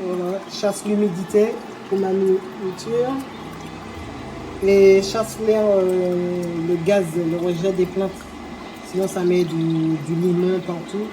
Voilà, chasse l'humidité pour ma nourriture. Et chasse l'air, le gaz, le rejet des plantes. Sinon, ça met du limon partout.